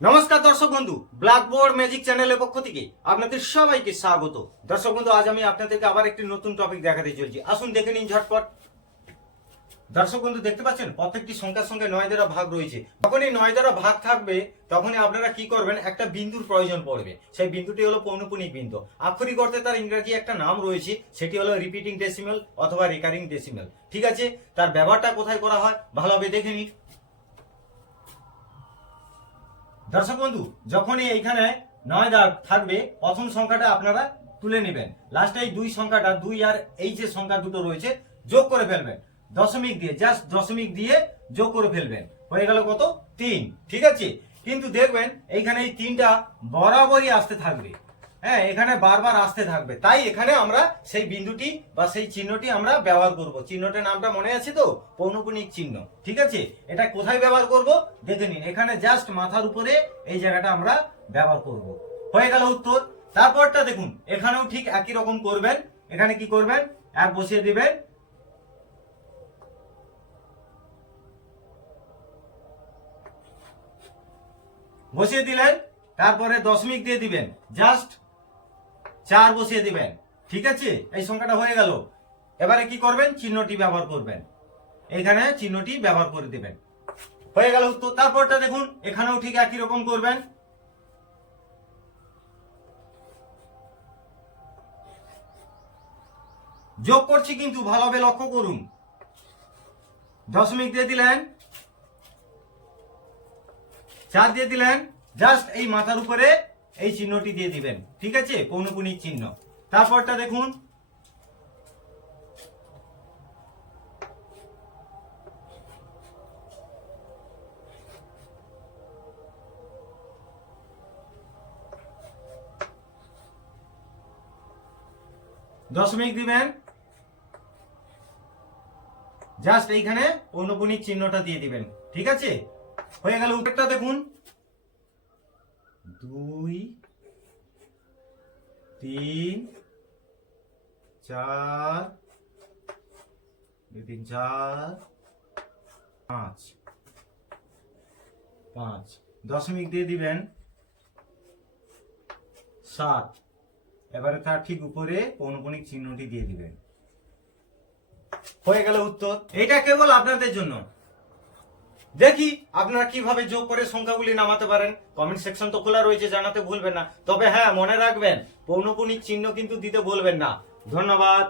নমস্কার দর্শক বন্ধু, ব্ল্যাকবোর্ড ম্যাজিক চ্যানেলের পক্ষ থেকে আপনাদের সবাইকে স্বাগত। দর্শক বন্ধু, আজ আমি আপনাদেরকে আবার একটি নতুন টপিক দেখাতে চলছি। আসুন দেখে নিন ঝটপট। দর্শক বন্ধু, দেখতে পাচ্ছেন প্রত্যেকটি সংখ্যার সঙ্গে 9 দ্বারা ভাগ রয়েছে। যখনই 9 দ্বারা ভাগ থাকবে তখনই আপনারা কি করবেন, একটা বিন্দুর প্রয়োজন পড়বে। সেই বিন্দুটি হলো পৌনঃপুনিক বিন্দু। আক্ষরিক অর্থে তার ইংরেজি একটা নাম রয়েছে, সেটি হলো রিপিটিং ডেসিমেল অথবা রিকারিং ডেসিমেল। ঠিক আছে, তার ব্যবহারটা কোথায় করা হয় ভালোভাবে দেখে নিন। দর্শক বন্ধু, যখনই এইখানে 9 দাগ থাকবে প্রথম সংখ্যাটা আপনারা তুলে নেবেন। লাস্টে এই 2 সংখ্যাটা 2 আর এই যে সংখ্যা দুটো রয়েছে যোগ করে ফেলবেন দশমিক দিয়ে, জাস্ট দশমিক দিয়ে যোগ করে ফেলবেন। হয়ে গেল কত? 3। ঠিক আছে, কিন্তু দেখবেন এইখানে এই 3টা বরাবরই আসতে থাকবে। হ্যাঁ, এখানে বারবার আসতে থাকবে, তাই এখানে আমরা সেই বিন্দুটি বা সেই চিহ্নটি আমরা ব্যবহার করব। চিহ্নটার নামটা মনে আছে তো? পৌনঃপুনিক চিহ্ন। ঠিক আছে, এটা কোথায় ব্যবহার করব দেখে নিন। এখানে জাস্ট মাথার উপরে এই জায়গাটা আমরা ব্যবহার করব। হয়ে গেল উত্তর। তারপরটা দেখুন, এখানেও ঠিক একই রকম করবেন। এখানে কি করবেন, 1 বসিয়ে দিবেন, বসিয়ে দিলেন, তারপরে দশমিক দিয়ে দিবেন, জাস্ট 4 বসিয়ে দিবেন। ঠিক আছে, এই সংখ্যাটা হয়ে গেল। এবারে কি করবেন, চিহ্নটি ব্যবহার করবেন। এখানে চিহ্নটি ব্যবহার করে দিবেন। হয়ে গেল উত্তর। তারপরটা দেখুন, এখানেও ঠিক একই রকম করবেন। যোগ করছি কিন্তু ভালোভাবে লক্ষ্য করুন। দশমিক দিয়ে দিলেন, 4 দিয়ে দিলেন, জাস্ট এই মাথার উপরে এই চিহ্নটি দিয়ে দিবেন। ঠিক আছে, পৌনঃপুনিক চিহ্ন। তারপরটা দেখুন, দশমিক দিবেন, জাস্ট এইখানে পৌনঃপুনিক চিহ্নটা দিয়ে দিবেন। ঠিক আছে, হয়ে গেল। উত্তরটা দেখুন, 2 3 4 2 3 4 5 5 দশমিক দিয়ে দিবেন 7। এবারে তার ঠিক উপরে পৌনঃপুনিক চিহ্নটি দিয়ে দিবেন। হয়ে গেল উত্তর। এটা কেবল আপনাদের জন্য। দেখি আপনারা কিভাবে যোগ করে সংখ্যাগুলি নামাতে পারেন। কমেন্ট সেকশন তো খোলা রয়েছে, জানাতে ভুলবেন না। তবে হ্যাঁ, মনে রাখবেন পৌনঃপুনিক চিহ্ন কিন্তু দিতে ভুলবেন না। ধন্যবাদ।